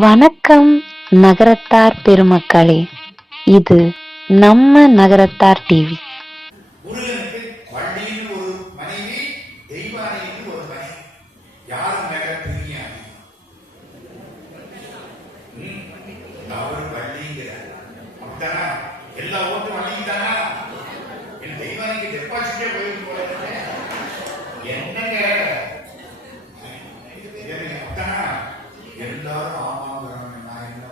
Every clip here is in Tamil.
வணக்கம் நகரத்தார் பெருமக்களே, இது நம்ம நகரத்தார் டிவி. முருகனுக்கு வள்ளின்னு ஒரு மனைவி, தெய்வானைன்னு ஒரு மனைவி. யாரும் மேல பிரியாங்க. அவரு வள்ளிங்கிறார். அப்படித்தானா? எல்லா ஓட்டும் வள்ளிதானா? என் தெய்வானைக்கு டெபாசிட்டே போயிருக்கு போல. என்னங்க எல்லாரும் ஆமாங்கிறாங்க. நான் என்ன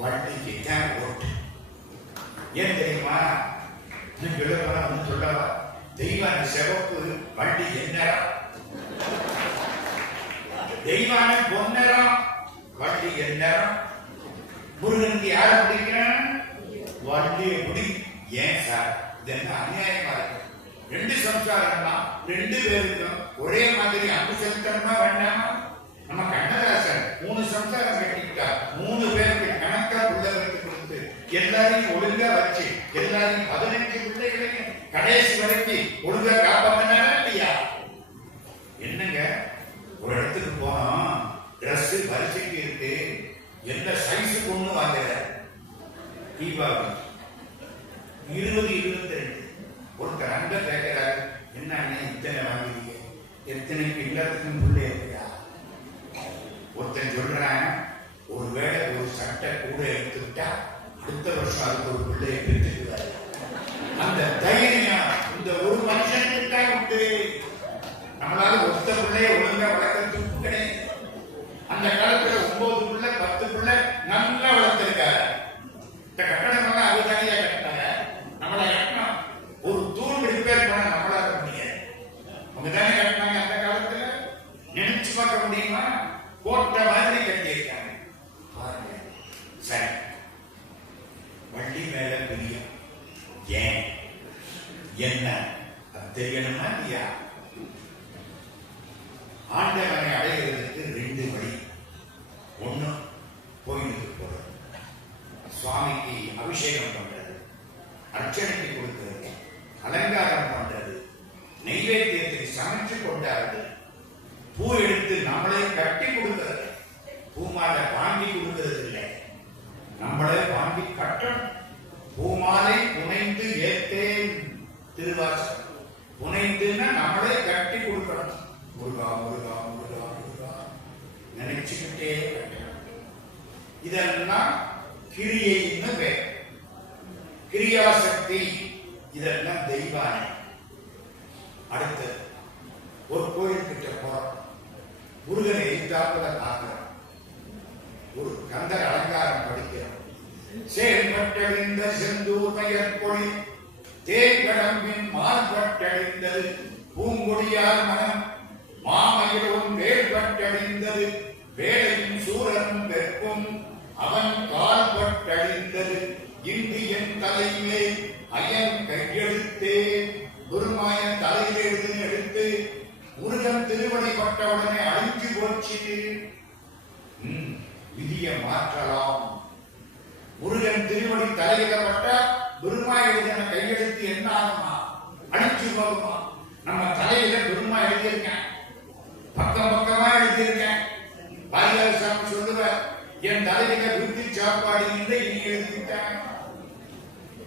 வள்ளிக்கு தான் ஓட்டு. ஏன் தெரியுமா? சொல்லவா? தெய்வான சிவப்பு, வள்ளி எந்நேரம். தெய்வான பொன்னரம், வள்ளி எந்நேரம். முருகனுக்கு யார பிடிக்கிறேன்? வள்ளியை பிடி. ஏன் சார் இது என்ன அநியாயமா இருக்கு? ரெண்டு சம்சாரம் தான், ரெண்டு பேருக்கும் ஒரே மாதிரி அன்பு செலுத்தணுமா வேண்டாமா? நம்ம கண்ணதாசன் 3 சம்சாரம் கட்டிக்கிட்டா 3 பேருக்கு கணக்கா உள்ளவருக்கு கொடுத்து எல்லாரையும் ஒழுங்கா வச்சு எல்லாரையும் 15 பிள்ளைகளையும் கடைசி வரைக்கும் ஒழுங்கா காப்பாத்தினாரா இல்லையா? என்னங்க, ஒரு இடத்துக்கு போனோம், டிரெஸ் பரிசுக்கு இருக்கு, எந்த சைஸுக்கு ஒண்ணு வாங்கல. தீபாவளி 20-22 ஒருத்தர் அங்க கேட்கிறாரு, என்ன இத்தனை வாங்குறீங்க, எத்தனைக்கு எல்லாத்துக்கும் பிள்ளை இல்லையா? ஒருத்தன் சொல்றான், ஒருவேளை ஒரு சட்டை கூட எடுத்துக்கிட்டா அடுத்த வருஷம் அதுக்கு ஒரு பிள்ளையை பெற்றுக்குவாரு. அந்த தைரியம் இந்த ஒரு மனுஷன் கிட்டா உண்டு. நம்மளால ஒத்த பிள்ளைய ஒழுங்கா வளர்க்கறதுக்கு கிடையாது. அந்த காலத்துல 9 பிள்ளை 10 பிள்ளை நல்லா வளர்த்திருக்காரு. இந்த கட்டணமெல்லாம் அது தனியா கட்டினாங்க. நம்மள கட்டணும் ஒரு தூண் ரிப்பேர் பண்ண நம்மளால முடியாது. அவங்க தானே கட்டினாங்க. அந்த காலத்துல நினைச்சு பார்க்க முடியுமா? கோட்ட மாதிரி கட்டியிருக்காங்க. பாருங்க. சரி, வள்ளி மேல பிரியம். ஏன் என்ன தெரியணுமா இல்லையா? ஆண்டவனை அடைகிறதுக்கு 2 வழி. ஒண்ணு கோயிலுக்கு போறது, சுவாமிக்கு அபிஷேகம் பண்றது, அர்ச்சனைக்கு கொடுக்கிறது, அலங்காரம் பண்றது, நெய்வேத்தியத்தை சமைச்சு கொண்டாடுறது, பூ எடுத்து நம்மளே கட்டி கொடுக்கிறது. பூமாலை வாங்கி கொடுக்கிறது இல்லை, நம்மளே வாங்கி கட்டணும். பூமாலை புனைந்து ஏத்தேன், திருவாசகம். புனைந்துன்னா நம்மளே கட்டி கொடுக்கணும். முருகா முருகா முருகா முருகா நினைச்சுக்கிட்டே கட்டணும். இதெல்லாம் கிரியைன்னு பேர். கிரியாசக்தி, இதெல்லாம் தெய்வானை. அடுத்து ஒரு கோயில் கிட்ட போறோம், முருகனை எதிர்த்தாப்புல பார்க்கிறோம், ஒரு கந்தர் அலங்காரம் படிக்கிறோம். செயல்பட்டழிந்த செந்தூர்மயற் பொழி தேர்கடம்பின் மார்பட்டழிந்தது பூங்கொடியார் மனம் மாமயிலும் வேர்பட்டழிந்தது வேலையும் சூரனும் வெறுப்பும் அவன் கால்பட்டழிந்தது இன்று என் தலையிலே அயன் கையெழுத்தே. குருமாய தலையில் எடுத்து முருகன் திருவடி பட்டவுடனே அழிஞ்சு போச்சு. விதிய மாற்றலாம். முருகன் திருவடி தலையில பட்ட குருமா எழுதின கையெழுத்து என்ன ஆகுமா? அழிஞ்சு போகுமா? நம்ம தலையில குருமா எழுதியிருக்கேன், பக்கம் பக்கமா எழுதியிருக்கேன். பாரியார் சாமி சொல்லுவார், என் தலையில வீட்டு சாப்பாடு இல்லை, இனி எழுதிட்டேன்.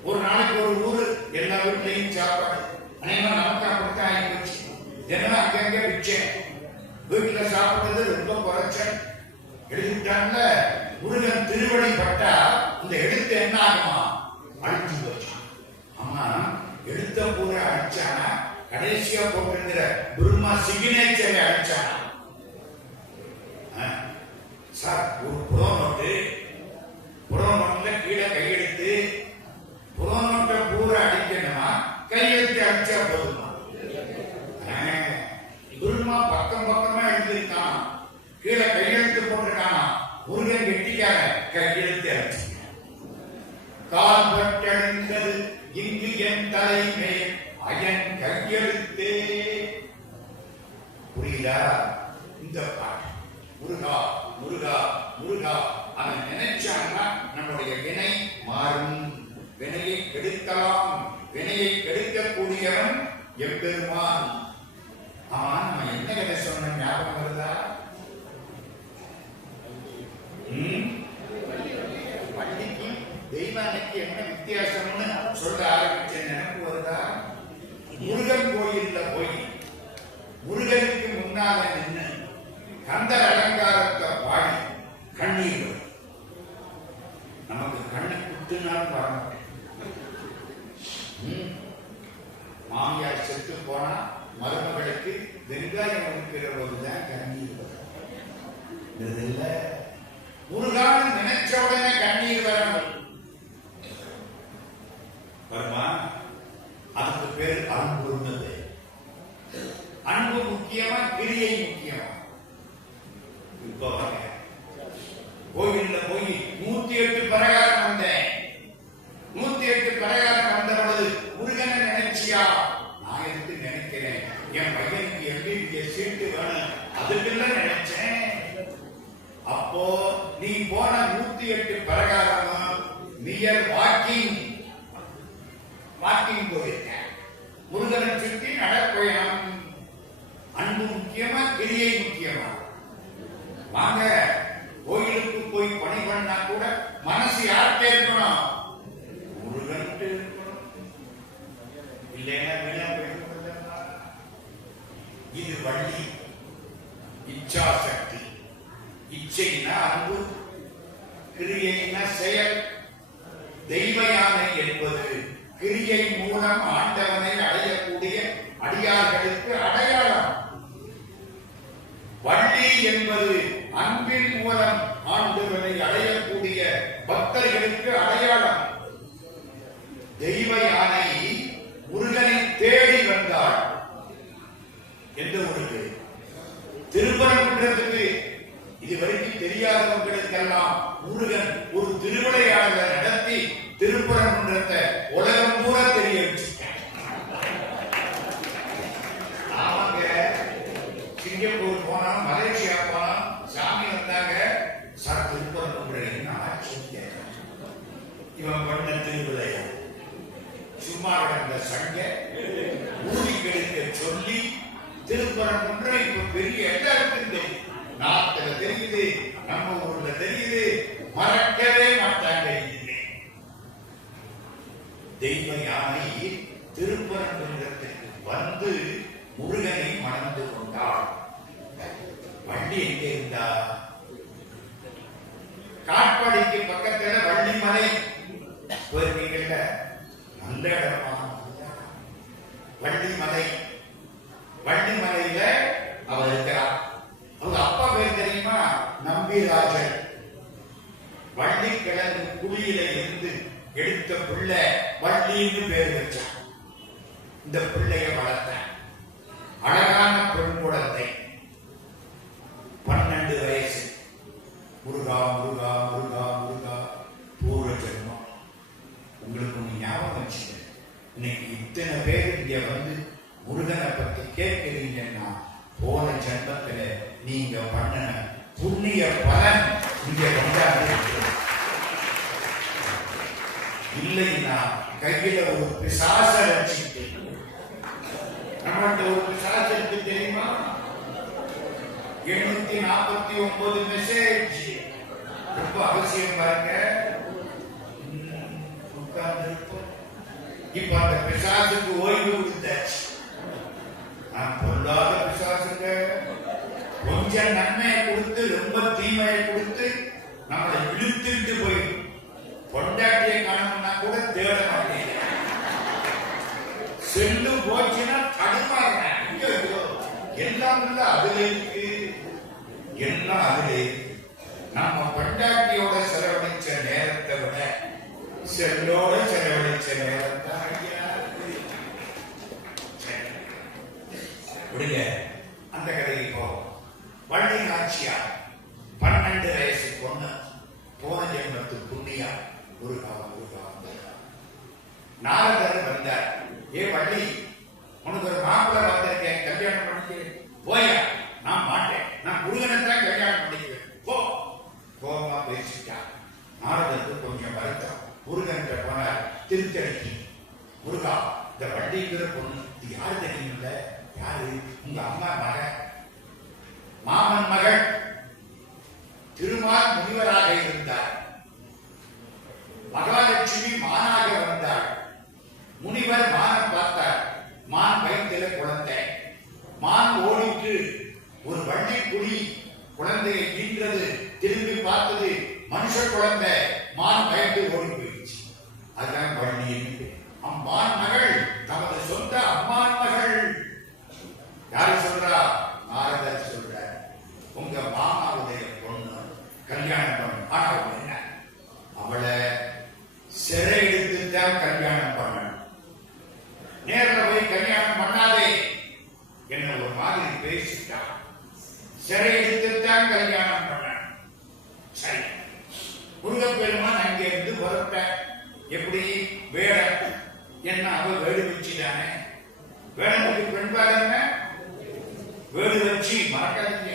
ஒரு நாளைக்கு ஒரு ஊரு, எல்லா வீட்லையும் சாப்பாடு. அனைவரும் நமக்கு அப்படித்தான் ஆகிப்போச்சு. என்ன அங்கங்க பிச்சை, வீட்டுல சாப்பிடுறது ரொம்ப குறைச்சல். எழுதிட்டாங்க. முருகன் திருவடி பட்டா இந்த எழுத்து என்ன ஆகுமா? அழிஞ்சு போச்சு. ஆமா, எழுத்த பூரா அழிச்சானா, கடைசியா போட்டுங்கிற குருமா சிக்னேச்சரை அழிச்சானா? சார், ஒரு புறநோட்டு, புறநோட்டுல கீழே கையெழுத்து, புறநோட்டை பூரா அடிக்கணுமா கையெழுத்து அடிச்சா போதுமா? குருமா பக்கம் பக்கமா எழுதிருக்கான், கீழே கையெழுத்து போட்டிருக்கானா? முருகன் கெட்டிக்கார கையெழுத்து அடிச்சு. கால்பட்டழிந்தது இங்கு என் தலைமே அயன் கையெழுத்தே. புரியுதா இந்த பாட்டு? முருகா முருகா முருகா அவன் நினைச்சான்னா நம்முடைய வினை மாறும். வினையை கெடுக்கலாம். வினையை கெடுக்கக்கூடியவன் எம்பெருமான். ஆமா, நம்ம என்ன கதை சொன்ன ஞாபகம் வருதா? மாமியார் செத்து போனா மருமகளுக்கு வெங்காயம் இருக்கிற போதுதான் கண்ணீர் வரும். முருகான்னு நினைச்ச உடனே கண்ணீர் வரணும் வருமா? அதுக்கு பேர் அன்பு. அன்பு முக்கியமா, கிரியை முக்கியமா? இப்போ கோயில்ல போய் 108 பிரகாரம் வந்தேன். 108 பிரகாரம் வந்த பொழுது முருகனை நினைச்சியா? நான் எதுக்கு நினைக்கிறேன், என் பையனுக்கு MBBS சீட்டு வேணும், அதுக்கெல்லாம் நினைச்சேன். அப்போ நீ போன 108 பிரகாரம் நியர் வாக்கிங் போயிருக்க. முருகனை சுற்றி நடப்பயணம். அன்பு முக்கியமா, கிரியை முக்கியமா? வாங்க, கோயிலுக்கு போய் பணி பண்ணா கூட மனசு யார்கிட்ட இருக்கணும்? முருகன் இருக்கணும். இல்லைன்னா வீணா போயிட்டு. இது வள்ளி. இச்சா சக்தி. இச்சைனா அன்பு, கிரியைனா செயல். தெய்வ யானை என்பது கிரியை மூலம் ஆண்டவனை அடையக்கூடிய அடியார்களுக்கு அடையாளம். வள்ளி என்பது அன்பின் மூலம் ஆண்டவனை அடையக்கூடிய பக்தர்களுக்கு அடையாளம். தெய்வ யானை முருகனை தேடி வந்தாள். எந்த ஊருக்கு? திருப்பரங்குன்றத்துக்கு. இதுவரைக்கும் தெரியாதவர்களுக்கெல்லாம் முருகன் ஒரு திருவிளையாடலை நடத்தி திருப்பரங்குன்றத்தை உலகம் பூரா தெரிய வச்சிருக்கேன். அவங்க சிங்கப்பூர் போனா, மலேசியா போனா, சாமி வந்தாங்க, சார் திருப்பரங்குன்ற ஆட்சி இவன் பண்ண திருவிளையாடு. சும்மா கிடந்த சங்க ஊதி கெடுக்க சொல்லி திருப்பரங்குன்ற இப்ப பெரிய எல்லாருக்கும் தெரியும். நாட்டுல தெரியுது, நம்ம ஊர்ல தெரியுது, மறக்கவே மாட்டாங்க. தெய்வ யானை திருப்பரங்குன்றத்துக்கு வந்து முருகனை மணந்து கொண்டாள். வள்ளி எங்கே இருந்தா? காட்பாடிக்கு பக்கத்துல வள்ளிமலை போயிருக்கீங்கல்ல, நல்ல இடமா வள்ளிமலை. வள்ளிமலையில அவர் இருக்கிறார். அவங்க அப்பா பேர் தெரியுமா? நம்பிராஜன். வள்ளிக்கிழங்கு குழியில இருந்து எடுத்த பிள்ளை வள்ளின்னு பேர் வச்சான். இந்த பிள்ளைய வளர்த்த அழகான பெண் குழந்தை. 12 வயசு. முருகா முருகா முருகா முருகா பூர்வ ஜென்மம். உங்களுக்கு ஒண்ணு ஞாபகம் வச்சுங்க, இன்னைக்கு இத்தனை பேர் இங்க வந்து முருகனை பத்தி கேட்கிறீங்கன்னா போன ஜென்மத்துல நீங்க பண்ண புண்ணிய பலன் இங்க கொண்டாந்து. இல்லைன்னா கையில ஒரு பிசாச வச்சுட்டு, நம்மள்ட்ட ஒரு பிசாச இருக்கு தெரியுமா? 849 மெசேஜ். ரொம்ப அவசியம் பாருங்க. உட்கார்ந்து இப்ப அந்த பிசாசுக்கு ஓய்வு கொடுத்தாச்சு. நான் பொல்லாத பிசாசுங்க. கொஞ்சம் நன்மையை கொடுத்து ரொம்ப தீமையை கொடுத்து நம்மளை இழுத்துட்டு போய் பொண்டாட்டியை காணணும்னா கூட தேட மாட்டேன். செல்லு போச்சுன்னா தடுமாறேன். எல்லாம் இல்ல, அதுல இருக்கு, எல்லாம் அதுல இருக்கு. நம்ம பொண்டாட்டியோட செலவழிச்ச நேரத்தை விட செல்லோட செலவழிச்ச நேரத்தை விடுங்க. அந்த கதைக்கு போவோம். வள்ளி நாச்சியார் 12 வயசு பொண்ணு. போன ஜென்மத்து புண்ணியா. முருகா முருகா முருகா. நாரதர் வந்தார். ஏ வள்ளி, உனக்கு ஒரு மாப்பிள்ளை வந்திருக்கேன், கல்யாணம் பண்ணிக்கிறேன். போயா? நான் மாட்டேன், நான் முருகனை தான் கல்யாணம் பண்ணிக்கிறேன். போ. கோபமா பேசிட்டா. நாரதருக்கு கொஞ்சம் வருத்தம். முருகன் போனார் திருத்தணிக்கு. முருகா, இந்த வள்ளிங்கிற பொண்ணு இது யாரு தெரியுமில்ல? யாரு? உங்க அம்மா மகன், மாமன் மகள். திருமால் முனிவராக இருந்தார். மகாலட்சுமி மானாக வந்தார். முனிவர் மானம் பார்த்தார். மான் வயிற்றில குழந்தை. மான் ஓடிட்டு ஒரு வள்ளி குழி குழந்தையை ஈன்றது. திரும்பி பார்த்தது மனுஷ குழந்தை. மான் வயிற்று ஓடி போயிடுச்சு. அதுதான் வள்ளி. அம்மான் மகள் தமது சொந்த அம்மா வேடனுக்கு பெண்பால் என்ன? வேடு வச்சு மறக்காதீங்க.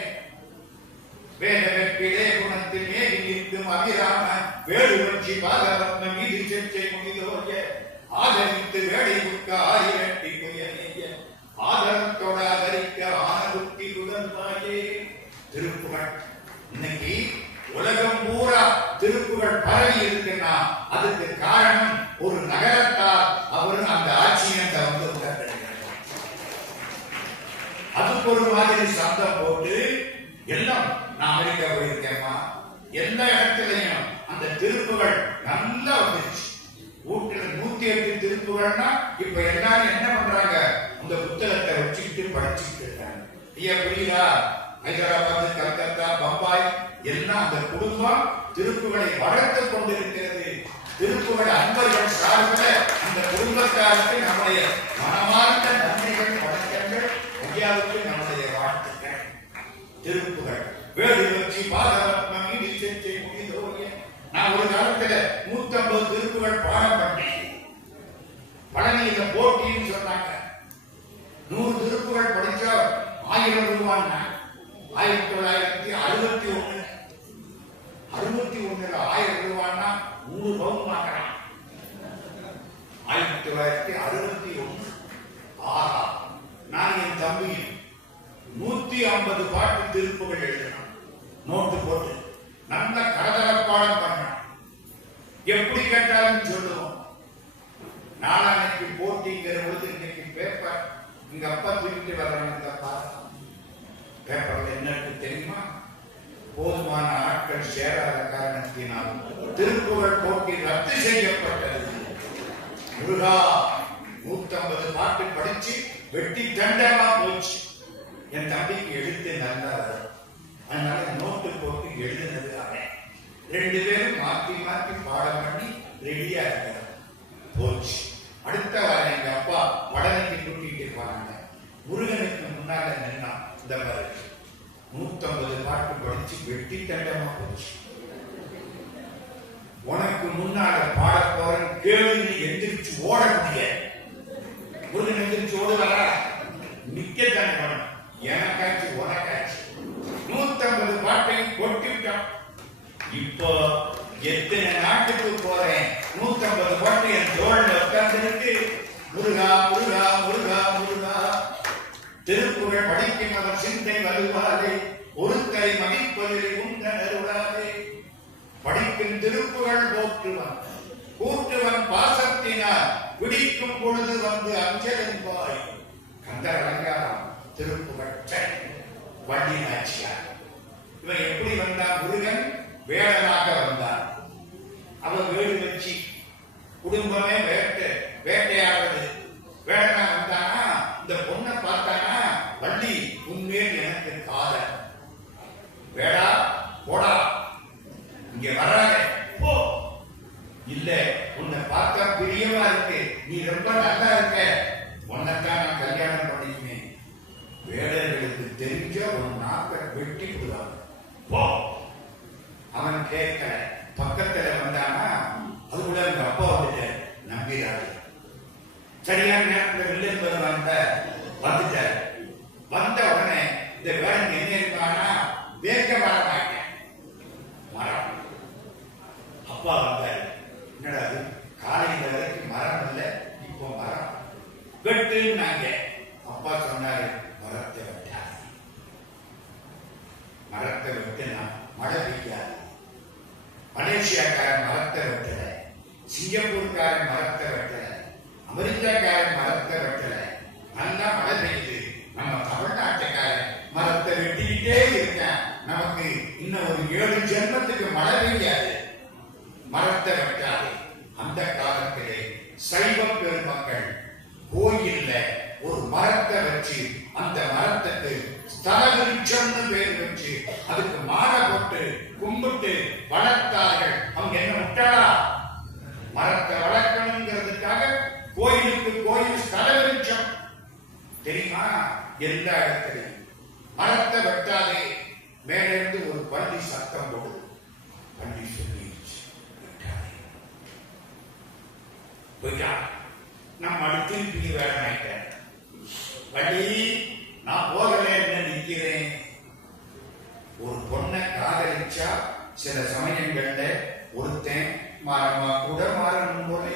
வேத வெற்பிலே குணத்தில் மேகி நிற்கும் அபிராம வேடு வச்சு பாதரத்ன மீது செச்சை முடிதோய ஆதரித்து வேடை முக்க ஆயிரட்டி முயலிய ஆதரத்தோட ஆதரிக்க ஆனதுத்தி உடன்பாயே. திருப்புகழ் இன்னைக்கு உலகம் பூரா திருப்புகழ் பரவி இருக்குன்னா அதுக்கு காரணம் ஒரு நகரத்தார் அவரு அந்த ஆட்சியத்தை வந்து அதுக்கு ஒரு மாதிரி சந்தம் போட்டு எல்லாம் நான் அமெரிக்கா போயிருக்கேன்மா எல்லா இடத்துலையும் அந்த திருப்புகள் நல்லா வந்துருச்சு. வீட்டுல 108 திருப்புகள்னா இப்ப எல்லாரும் என்ன பண்றாங்க? அந்த புத்தகத்தை வச்சுக்கிட்டு படிச்சுக்கிட்டு இருக்காங்க. ஐயா புரியுதா? ஹைதராபாத், கல்கத்தா, பம்பாய் எல்லாம் அந்த குடும்பம் திருப்புகளை வளர்த்து கொண்டிருக்கிறது. திருப்புகள் அன்பர்கள் சார்பில் அந்த குடும்பத்தாருக்கு நம்முடைய மனமார்ந்த நன்மைகள், வணக்கங்கள். ஐயாவுக்கு நம்முடைய வாழ்த்துக்கள். திருப்புகள் வேடு வச்சு பாதரத்ன மீது செச்சை முடிதோய. நான் ஒரு காலத்துல 150 திருப்புகள் பாடம் பண்ணேன். பழனியில போட்டின்னு சொன்னாங்க. 100 திருப்புகள் படிச்சா 1000 ரூபாய். 1961 1000 ரூபாய்னா 100 பவுன் வாங்குறான். 1961 ஆஹா, நான் என் தம்பி 150 பாட்டு திருப்புகள் எழுதினான். நோட்டு போட்டு நல்ல கரதரப்பாடம் பண்ணான். எப்படி கேட்டாலும் சொல்லுவோம். நாளைக்கு போட்டிங்கிற பொழுது இன்னைக்கு பேப்பர் எங்க அப்பா தூக்கிட்டு வர்றாங்க. பேப்பர்ல என்ன தெரியுமா? போதுமான ஆட்கள் சேராத காரணத்தினால் திருப்புகழ் போட்டி ரத்து செய்யப்பட்டது. முருகா 150 பாட்டு படிச்சு வெட்டி தண்டமா போச்சு. என் தம்பிக்கு எழுத்து நல்லா வரும். அதனால நோட்டு போட்டு எழுதுனது அவன். 2 பேரும் மாற்றி மாற்றி பாடம் பண்ணி ரெடியா இருக்கிற போச்சு. அடுத்த வாரம் எங்க அப்பா வடனைக்கு கூட்டிட்டு போனாங்க. முருகனுக்கு முன்னால நின்னா இந்த மாதிரி 150 பாட்டு படிச்சு வெட்டி தண்டமா போச்சு. உனக்கு முன்னால பாட போறேன் கேளு, நீ எந்திரிச்சு ஓட முடிய. முருகன் எந்திரிச்சு ஓடுவாரா? நிக்கத்தானே வேணும். எனக்காச்சு உனக்காச்சு 150 பாட்டை கொட்டிவிட்டோம். இப்போ எத்தனை நாட்டுக்கு போறேன் 150 பாட்டு என் தோல்ல உட்கார்ந்துருக்கு. முருகா முருகா முருகா முருகா. திருப்புகழ் படிக்கின்றவர் சிந்தை வருவாரே, ஒருத்தரை மதிப்பதில் உந்தன் அருளாதே. படிக்கும் திருப்புகழ் போற்றுவன் கூற்றுவன் பாசத்தினால் பிடிக்கும் பொழுது வந்து அஞ்சலன்பாய். கந்தர் அலங்காரம் திருப்புகழ் வள்ளி நாச்சியார். இவன் எப்படி வந்தான்? முருகன் வேடனாக வந்தான். அவன் வேடு வச்சு குடும்பமே வேட்டையாடுறது. வேடனா வந்தானா இந்த பொண்ணை பார்த்தானா, வள்ளி உண்மையே எனக்கு காதல். வேடா போடா, இங்க வராத போ. இல்ல உன்னை பார்த்தா பிரியமா இருக்கு, நீ ரொம்ப நல்லா இருக்க, உன்னைத்தான் நான் கல்யாணம் பண்ணிக்குவேன். வேடர்களுக்கு தெரிஞ்ச ஒரு நாக்கை வெட்டி விடுவாங்க. போ. அவன் கேட்கல. பக்கத்துல வந்தானா அதுக்குள்ள அந்த அப்பா வந்துட்ட நம்பிடாரு. சரியான நேரத்தில் வில்லன் வந்துட்டார். வந்த உடனே இந்த வேடன் என்ன இருக்கானா, வேக வர மாட்டேன் மரம். அப்பா வந்தாரு. என்னடா அது, காலையில வரைக்கும் மரம் இல்லை, இப்போ மரம் வெட்டுனாங்க. அப்பா சொன்னாரு, மரத்தை வெட்டாது. மரத்தை வெட்டுனா மழை பெய்யாது. மலேசியாக்காரன் மரத்தை வெட்டல, சிங்கப்பூர்காரன் மரத்தை வெட்டல, அமெரிக்காக்காரன் மரத்தை வெட்டல, நல்லா மழை பெய்யுது. நம்ம தமிழ்நாட்டுக்காரன் மரத்தை வெட்டிக்கிட்டே இருக்கான். நமக்கு இன்னும் ஒரு 7 ஜென்மத்துக்கு மழை பெய்யாது. மரத்தை வெட்டாது. அந்த காலத்திலே சைவ பெருமக்கள் கோயில்ல ஒரு மரத்தை வச்சு அந்த மரத்துக்கு ஸ்தலவிருட்சம்னு பேர் வச்சு அதுக்கு மாலை போட்டு கும்பிட்டு வளர்த்தார்கள். அவங்க என்ன விட்டாளா? மரத்தை வளர்க்கணுங்கிறதுக்காக கோயிலுக்கு கோயில் ஸ்தலவிருட்சம் தெரியுமா? எல்லா இடத்திலையும் மரத்தை வெட்டாதே. மேல இருந்து ஒரு பள்ளி சத்தம் போடுது. பள்ளி சொல்லிடுச்சு, வெட்டாதே. போயிட்டா நம்ம அடுத்து வேலை ஆயிட்டேன். வள்ளி நான் போகலன்னு நிக்கிறேன். ஒரு பொண்ணை காதலிச்சா சில சமயங்கள்ல ஒருத்தன் மாறமா கூட மாறணும் போல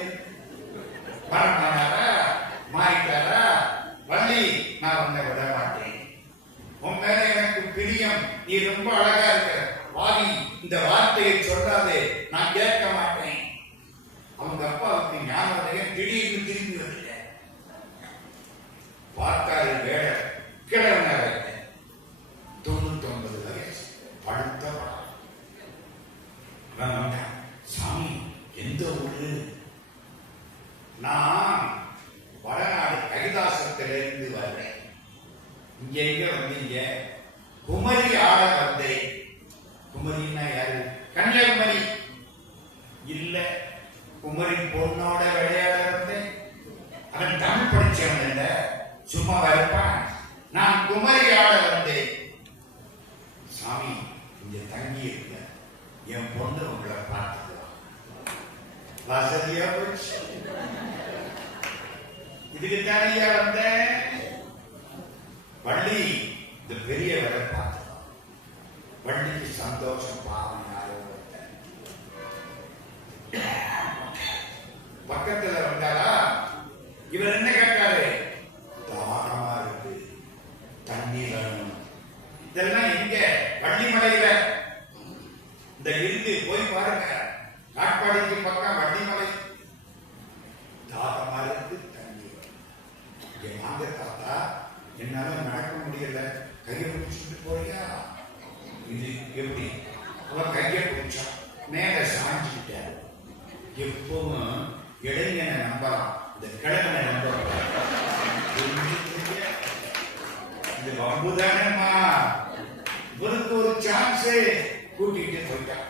மாறாரா மாறிட்டாரா? வள்ளி நான் உன்னை விட மாட்டேன். உன் மேல எனக்கு பிரியம். நீ ரொம்ப அழகா இருக்க. வாடி இந்த வார்த்தையை சொல்லாதே, நான் கேட்க மாட்டேன். அவங்க அப்பாவுக்கு ஞாபகம் திடீர்னு திரும்பி வந்துட்டேன். பார்த்தாரு வேட கிழவனாக 99 வயசு படுத்த சாமி எந்த ஊரு? நான் வடநாடு கைலாசத்திலிருந்து வர்றேன். இங்க எங்க வந்தீங்க? குமரி ஆட வந்தேன். குமரின்னா யாரு? கன்னியாகுமரி இல்ல, குமரி பொண்ணோட விளையாட வந்தேன். அவன் தமிழ் படிச்சவன் இல்ல, சும்மா இருப்பான். நான் குமரி ஆட வந்தேன். சாமி இங்க தங்கி இருக்க, என் பொண்ணு உங்களை பார்த்துக்கலாம். வசதியா போச்சு. இதுக்கு தானியா வந்தேன். வள்ளி இந்த பெரியவரை பார்த்துக்கலாம். வள்ளிக்கு சந்தோஷம். பாவம் யாரோ பக்கத்துல வந்தாரா? இவர் என்ன கேட்டாரு? தாகமா இருக்கு, தண்ணி வேணும். இதெல்லாம் எங்க? வள்ளிமலையில இந்த இருந்து போய் பாருங்க. காட்பாடிக்கு பக்கம் வள்ளிமலை. தாகமா இருக்கு, தண்ணி வேணும். வாங்க தாத்தா, என்னால நடக்க முடியல, கையை பிடிச்சிட்டு போறியா? இது எப்படி? அவன் கையை பிடிச்சா மேல சாஞ்சுக்கிட்டாரு. எப்பவும் இளைஞனை நம்பலாம், இந்த கிழவனை நம்பலாம். இது வம்புதானம்மா. இவருக்கு ஒரு சான்ஸ் கூட்டிட்டு போயிட்டான்.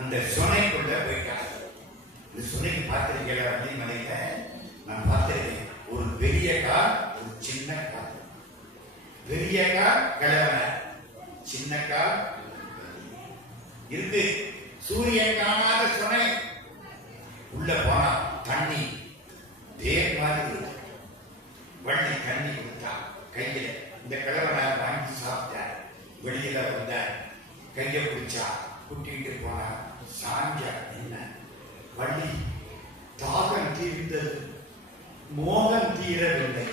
அந்த சுனைக்குள்ள போயிட்டான். இந்த சுனைக்கு பார்த்திருக்கேன் வள்ளிமலையில. நான் பார்த்திருக்கேன். ஒரு பெரிய கார், ஒரு சின்ன கார். பெரிய கார் கிழவன, சின்ன கார் இருக்கு. சூரியன் காணாத சுனை. உள்ள போனா தண்ணி தேர் மாதிரி. வள்ளி தண்ணி கொடுத்தா கையில. இந்த கிழவனார் வாங்கி சாப்பிட்டார். வெளியில வந்தார், கையை பிடிச்சா, கூட்டிட்டு போனா, சாஞ்சா. என்ன வள்ளி? தாகம் தீர்ந்தது, மோகம் தீரவில்லை.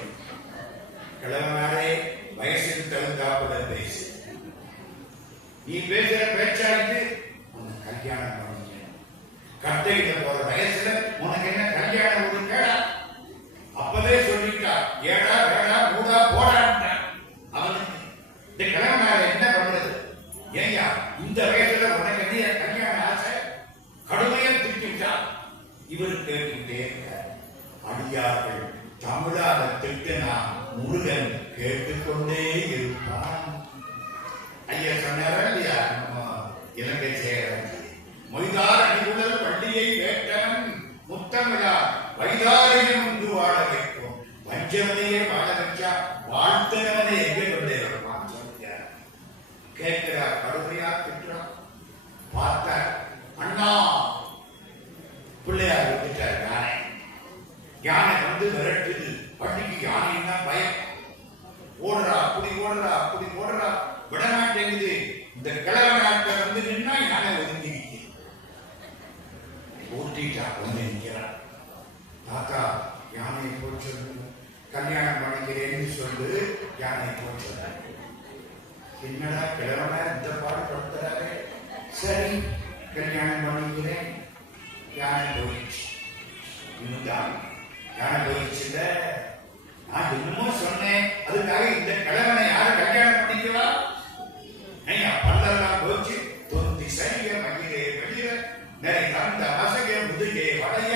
கிழவனாரே வயசுக்கு தகுந்தாப்புல பேசு. நீ பேசுற பேச்சாருக்கு உன்னை கல்யாணம் பண்ணிக்க. கட்டையில போற வயசுல உனக்கு என்ன கல்யாணம் ஒரு கேடா? அப்பவே சொல்லிட்டா, ஏடா வேடா மூடா போடான்ட்ட. அவனுக்கு இந்த கிழவனார என்ன பண்றது? ஏயா இந்த வயசுல உனக்கு என்ன கல்யாண ஆசை? கடுமையா திட்டா. இவரு கேட்டுக்கிட்டே இருக்கார். அடியார்கள் தமிழாக திட்டினா முருகன் கேட்டுக்கொண்டே இருப்பான். ஐயா சொன்னாரா இல்லையா? இலங்கை சேரன் மொய்தார் அடிவுடல் வள்ளியை வேட்டவன் முத்தமிழா வைதாரியம் ஒன்று வாழ வைக்கும். வஞ்சவனையே வாழ வச்சா வாழ்த்தவனை எங்கே கொண்டே இருப்பான் சொல்கிறார். கேட்கிறார், கடுமையா திட்டுறான். பார்த்தார், அண்ணா பிள்ளையார் விட்டுட்டார். யானை யானை வந்து விரட்டுது. வள்ளிக்கு யானைன்னா பயம். ஓடுறா, அப்படி ஓடுறா, அப்படி ஓடுறா, விடமாட்டேங்குது. இந்த கிழவ நாட்டை வந்து நின்னா யானை ஒதுங்கி ஊட்டிட்டா வந்து நிற்கிறான். தாத்தா யானையை போச்சு கல்யாணம் பண்ணிக்கிறேன்னு சொல்லு. யானையை போச்சு. என்னடா கிழவனா இந்த பாடுபடுத்துறாரு. சரி கல்யாணம் பண்ணிக்கிறேன். யானை போயிடுச்சு. இன்னும் யானை போயிடுச்சுல. நான் என்னமோ சொன்னேன், அதுக்காக இந்த கிழவனை யாரு கல்யாணம் பண்ணிக்கிறா? பல்லெல்லாம் போச்சு. தொந்தி சரிய மகிழே வெளிய நெறி தந்த மசக முதுகே வளைய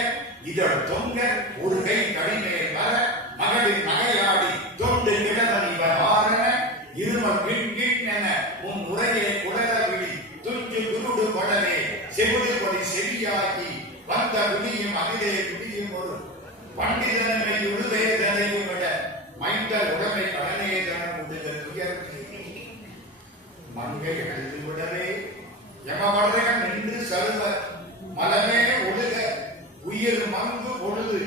இதழ் தொங்க ஒரு கை கடிமே வர மகளிர் நகையாடி தொண்டு கிடதல் இவர் மாறன இருமல் கிண் கிண் என உன் உரையே குடல விழி துஞ்சு குருடு கொடலே செவிடு கொடி செவியாகி வந்த விடியும் அகிலே விடியும் ஒரு பண்டிதனை உழுதே தனையும் விட மைந்த உடமை கடனே தன உடுதல் உயர்த்தி மங்கை அழுது விடவே யமவர்தகன் நின்று சருவ மலமே ஒழுக உயிர் மங்கு பொழுது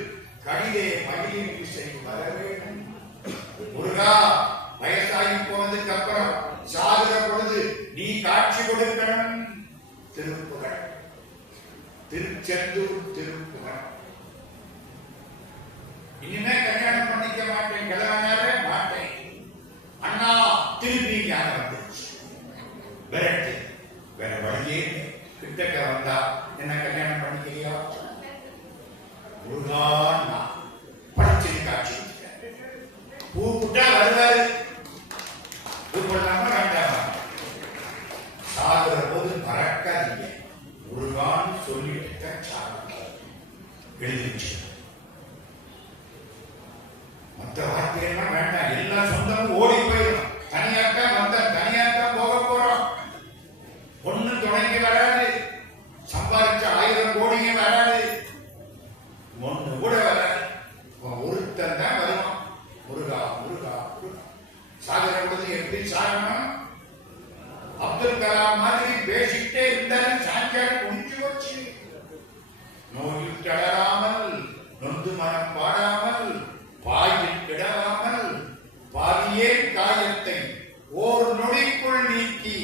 கடிதே மகிழின் இசை வரவே ஒரு கூப்பிட்டா வருவாரு. கூப்பிடலாமா வேண்டாமா? சாகுற போது மறக்காதீங்க, முருகான்னு சொல்லிட்டு சாகுங்க. எழுதி வச்சு மற்ற வார்த்தைகள்லாம் வேண்டாம். எல்லா சொந்தமும் ஓடி போயிடும். தனியாத்தான் வந்த தனியாத்தான் போக போறோம். ஒண்ணு துணைக்கு வராது. சம்பாதிச்ச 1000 கோடியும் வராது. ஒண்ணு கூட வராது. ஒருத்தன் தான் வருவான். முருகா முருகா முருகா. சாகர பொழுது எப்படி சாகணும்? அப்துல் கலாம் மாதிரி பேசிக்கிட்டே இருந்தாலும் சாஞ்சாடு முடிஞ்சு போச்சு. நோயில் தளராமல், நொந்து மனம் பாடாமல், பாயில் கிடவாமல், பாதியே காயத்தை ஓர் நொடிக்குள் நீக்கி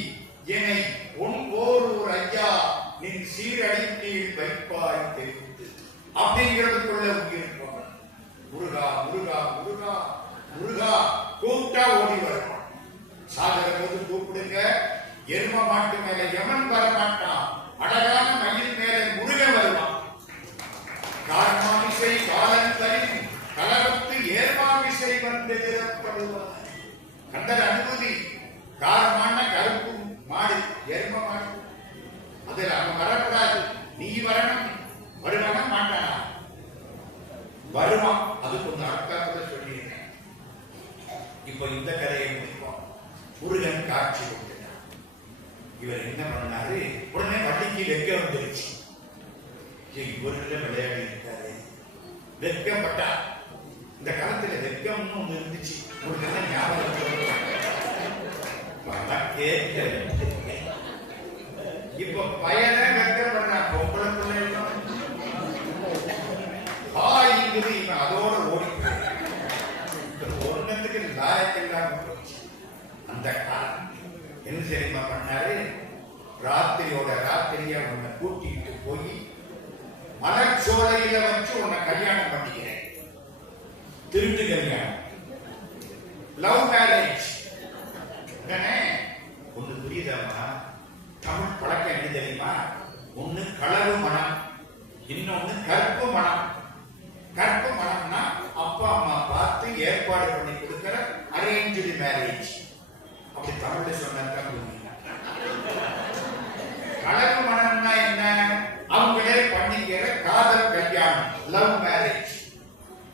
என்னை உன் ஓரூர் ஐயா நின் சீரடிக்கீழ் வைப்பாய் தெரிந்து அப்படிங்கிறதுக்குள்ள உயிர்ப்பவன். முருகா முருகா முருகா முருகா கூப்பிட்டா ஓடி வரும். சாகர போது கூப்பிடுங்க. எரும மாட்டு மேல யமன் வரமாட்டான். அழகான மயில் மேல முருகன் வருவான். கார்மாமிசை காலந்தரின் கலகத்து ஏர்மாமிசை வந்து திறப்படுவார். கண்டர் அனுமதி. காரமான கருப்பு மாடு, எரும மாடு. அதில் அவன் வரக்கூடாது. நீ வரணும். வருவானா மாட்டானா? வருவான். அது கொஞ்சம் அர்த்தத்தை சொல்லியிருக்கேன். இப்ப இந்த கதையை முடிப்போம். முருகன் காட்சி கொடுத்தார். இவர் என்ன பண்ணாரு? உடனே வள்ளிக்கு வெக்க வந்துருச்சு. இவருல விளையாடி இருக்காரு. வெக்கப்பட்டா. இந்த காலத்துல வெக்கம்னு ஒண்ணு இருந்துச்சு. முருகன் ஞாபகம் இப்ப பையனை வெக்கப்படுறான். பொம்பளை பிள்ளை ஹாய்ங்கிறது இவன் அதோட ஓடி ஒன்னத்துக்கு லாயக்கெல்லாம் போச்சு. அந்த காலம் என்ன தெரியுமா பண்ணாரு? ராத்திரியோட ராத்திரியா உன்னை கூட்டிட்டு போய் மலச்சோலையில வச்சு உன்னை கல்யாணம் பண்ணிக்கிறேன். திருட்டு கல்யாணம், லவ் மேரேஜ். ஒண்ணு புரியுதாமா? தமிழ் பழக்கம் என்ன தெரியுமா? ஒண்ணு களவு மனம், இன்னொன்னு கற்பு மனம். கற்பு மனம்னா அப்பா அம்மா பார்த்து ஏற்பாடு பண்ணி கொடுக்கிற அரேஞ்ச்டு மேரேஜ். அப்படி தமிழ்ல சொன்னாதான் புரியும். களவு மனம்னா என்ன? அவங்களே பண்ணிக்கிற காதல் கல்யாணம், லவ் மேரேஜ்.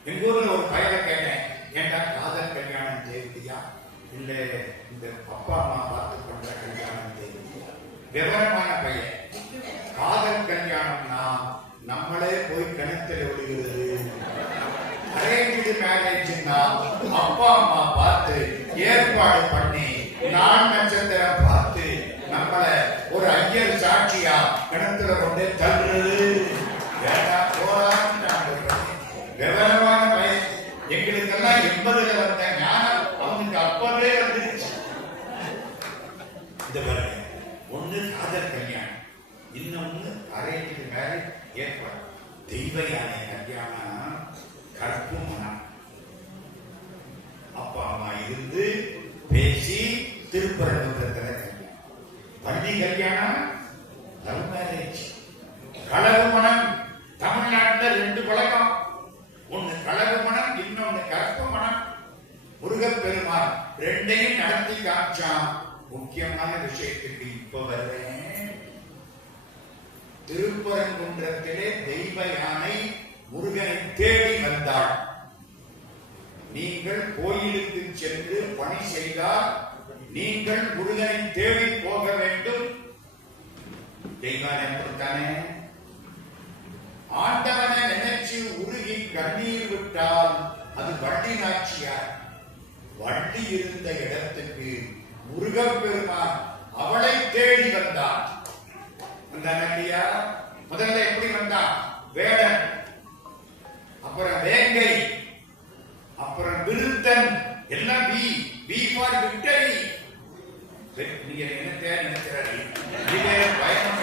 எங்க ஊர்ல ஒரு பையனை கேட்டேன், ஏண்டா காதல் கல்யாணம் தேவையா இல்ல இந்த அப்பா அம்மா பார்த்து பண்ற கல்யாணம் தேவையா? விவரமான பையன். காதல் கல்யாணம்னா நம்மளே போய் கிணத்துல விழுகிறது. அரேஞ்ச்டு மேரேஜ்னா அப்பா அம்மா பார்த்து ஏற்பாடு பண்ணி நாள் நட்சத்திரம் பார்த்து நம்மள ஒரு ஐயர் சாட்சியா கிணத்துல கொண்டு தள்ளுறது. வேண்டாம் போறான்னு விவரமான பையன். எங்களுக்கெல்லாம் 80ல வந்த ஞானம் அவனுக்கு அப்பவே வந்துருச்சு. இந்த பாருங்க, ஒண்ணு காதல் கல்யாணம், இன்னொன்னு அரேஞ்ச்டு மேரேஜ் ஏற்பாடு. தெய்வ யானை கல்யாணம், கற்பு மனம். அப்பா அம்மா இருந்து பேசி திருப்பரங்குன்றத்துல கல்யாணம். பள்ளி கல்யாணம், லவ் மேரேஜ். களவு மனம். தமிழ்நாட்டில் 2 பழக்கம். ஒன்னு களவு மனம், இன்னொன்னு கற்பு மனம். முருகப்பெருமான் 2ஐயும் நடத்தி காமிச்சான். முக்கியமான விஷயத்துக்கு இப்ப வருவேன். திருப்பரங்குன்றத்திலே தெய்வ யானை முருகனை தேடி வந்தாள். நீங்கள் கோயிலுக்கு சென்று பணி செய்தால் நீங்கள் முருகனை தேடி போக வேண்டும். தெய்வானே ஆண்டவனை நினைச்சு உருகி கண்ணீர் விட்டால் அது வள்ளி நாச்சியார். வள்ளி இருந்த இடத்துக்கு முருகப்பெருமான் அவளை தேடி வந்தான். வந்தானியா? முதல்ல எப்படி வந்தான்? வேடன், அப்புறம் வேங்கை, அப்புறம் விருத்தன். எல்லாம் வி ஃபார் விக்டரி. நீங்க என்ன தேவை நினைக்கிறாரு? பயணம்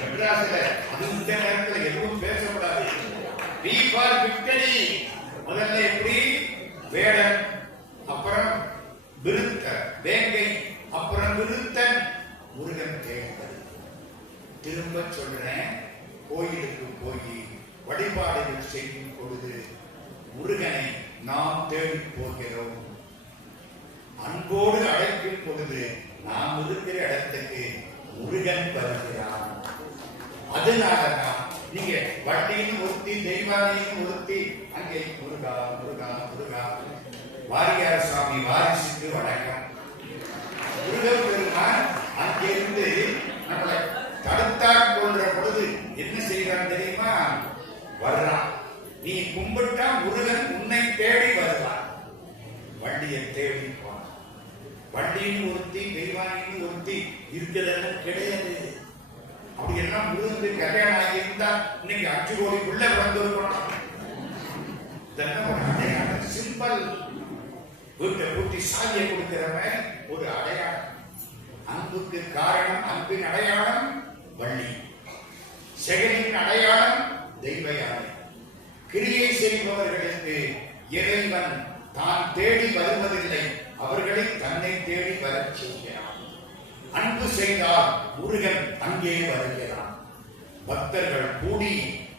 மெட்ராஸ்ல அது இந்த நேரத்தில் எதுவும் பேசக்கூடாது. V for victory. முதல்ல எப்படி? வேடன், அப்புறம் விருத்தன், வேங்கை, அப்புறம் விருத்தன். முருகன் தேவை. திரும்ப சொல்றேன், கோயிலுக்கு போய் வழிபாடுகள் செய்யும் பொழுது முருகனை நாம் தேடி போகிறோம். அன்போடு அழைக்கும் பொழுது நாம் இருக்கிற இடத்துக்கு முருகன் வருகிறான். அதனாலதான் நீங்க வண்டின்னு ஒருத்தி, தெய்வானையும் ஒருத்தி, அங்கே முருகா முருகா முருகா. வாரியார் சுவாமி வாரிசுக்கு வணக்கம். முருகன் பெருமான் அங்கிருந்து நம்மளை தடுத்தார் போன்ற பொழுது என்ன செய்யறான் தெரியுமா? வர்றான். நீ கும்பிட்டா முருகன் உன்னை தேடி வருவான். வண்டியை தேடி போனான். வண்டின்னு ஒருத்தி, தெய்வானின்னு ஒருத்தி இருக்கிறதெல்லாம் கிடையாது. அப்படி எல்லாம் முருகனுக்கு கல்யாணம் ஆகியிருந்தா இன்னைக்கு 5 கோடிக்குள்ள வந்திருக்கணும். சிம்பிள். வீட்டை பூட்டி சாதியை கொடுக்கிறவன் ஒரு அடையாளம். அன்புக்கு காரணம், அன்பின் அடையாளம் வள்ளி. செயலின் அடையாளம் தெய்வ யானை. கிரியை செய்பவர்களுக்கு இறைவன் தான் தேடி வருவதில்லை, அவர்களை தன்னை தேடி வரச் செய்கிறான். அன்பு செய்தால் முருகன் அங்கே வருகிறான். பக்தர்கள் கூடி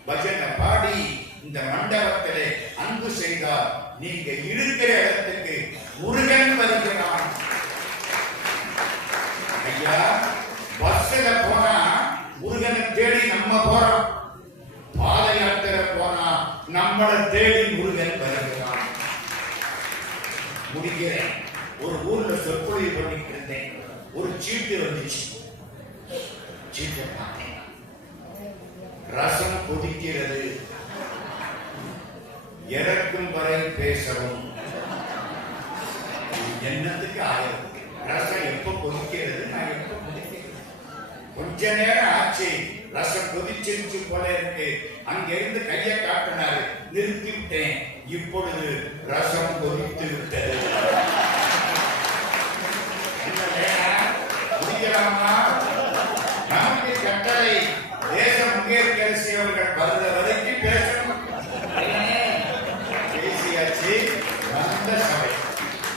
பஜனை பாடி இந்த மண்டபத்திலே அன்பு செய்தால் நீங்க இருக்கிற இடத்துக்கு முருகன் வருகிறான். ஐயா, பஸ்ல போனா முருகனை தேடி நம்ம போறோம். பாத யாத்திரை போனா நம்மளை தேடி முருகன் வருகிறான். முடிக்கிறேன். ஒரு ஊர்ல சொற்பொழிவு பண்ணிட்டு இருந்தேன். ஒரு சீட்டு வந்துச்சு. சீட்டை பார்த்தேன். ரசம் கொதிக்கிறது. இறக்கும் வரை பேசவும். என்னத்துக்கு ஆயிரம் ரசம் எப்ப கொதிக்கிறது, நான் எப்ப கொதிக்கிறது? கொஞ்ச நேரம் ஆச்சு, ரசம் கொதிச்சிருச்சு போல இருக்கு. அங்க இருந்து கையை காட்டினாரு, நிறுத்தி விட்டேன். இப்பொழுது ரசம் கொதித்து விட்டது. முடிக்கலாமா? நமக்கு கட்டளை தேச முன்னேற்கரசி அவர்கள் வருத வரைக்கும் பேசணும். பேசியாச்சு. நல்ல சபை,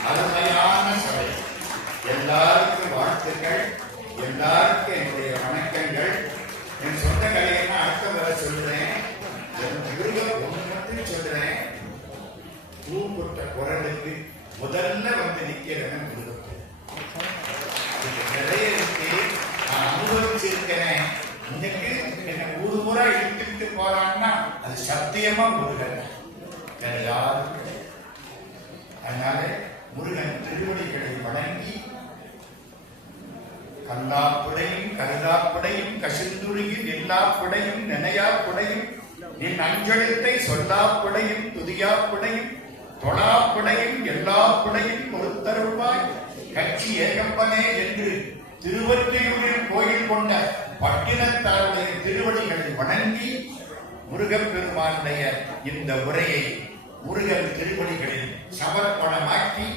அருமையான சபை. எல்லாருக்கும் வாழ்த்துக்கள், எல்லாருக்கும் என்னுடைய வணக்கங்கள். என் சொந்த கலையெல்லாம் அடுத்த வர சொல்றேன். ஒன்று மட்டும் சொல்றேன். பூங்குட்ட குரலுக்கு முதல்ல வந்து நிக்கிறவன் முருகன். நிறைய இருக்கு, நான் அனுபவிச்சிருக்கிறேன். இன்னைக்கு என்ன 100 முறை இழுத்துட்டு போறான்னா அது சத்தியமா முருகன். வேற யாரும். அதனால முருகன் திருவடிகளை வணங்கி கல்லாப்புடையும் கருதாப்புடையும் கசிந்துருகி எல்லாப்புடையும் நினையாப்புடையும் நின் அஞ்செழுத்தை சொல்லாப்புடையும் துதியாப்புடையும் தொழாப்புடையும் எல்லாப்புடையும் பொறுத்தருள்வாய் கட்சி ஏகப்பனே என்று திருவொற்றியூரில் கோயில் கொண்ட பட்டினத்தாருடைய திருவடிகளை வணங்கி முருகப்பெருமானுடைய இந்த உரையை முருகன் திருவடிகளில் சமர்ப்பணமாக்கி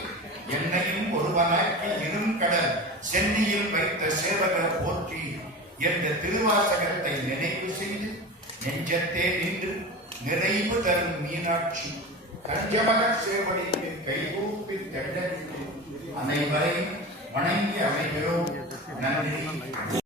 என்னையும் ஒருவனாக்கி இரும் கடல் சென்னியில் வைத்த சேவகர் போற்றி என்ற திருவாசகத்தை நினைவு செய்து நெஞ்சத்தே நின்று நிறைவு தரும் மீனாட்சி கஞ்சமக சேவடிக்கு கைகூப்பி தண்டனிட்டு அனைவரையும் வணங்கி அமைகிறோம். நன்றி.